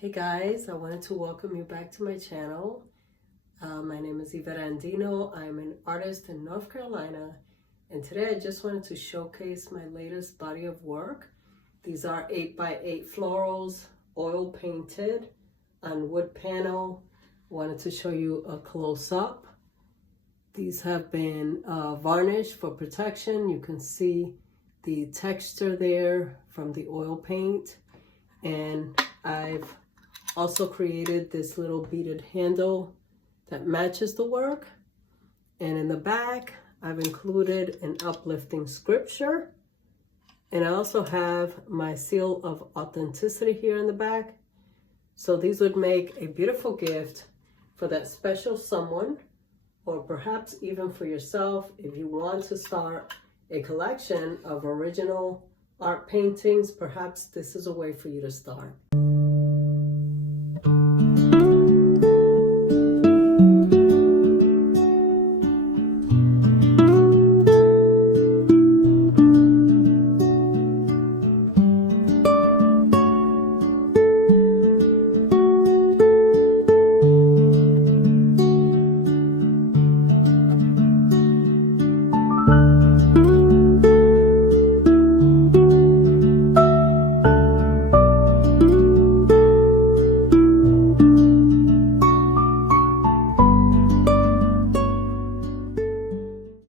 Hey guys, I wanted to welcome you back to my channel. My name is Yvette Andino. I'm an artist in North Carolina, and today I just wanted to showcase my latest body of work. These are 8x8 florals, oil painted on wood panel. Wanted to show you a close-up. These have been varnished for protection. You can see the texture there from the oil paint, and I've also created this little beaded handle that matches the work. And in the back, I've included an uplifting scripture. And I also have my seal of authenticity here in the back. So these would make a beautiful gift for that special someone, or perhaps even for yourself if you want to start a collection of original art paintings. Perhaps this is a way for you to start.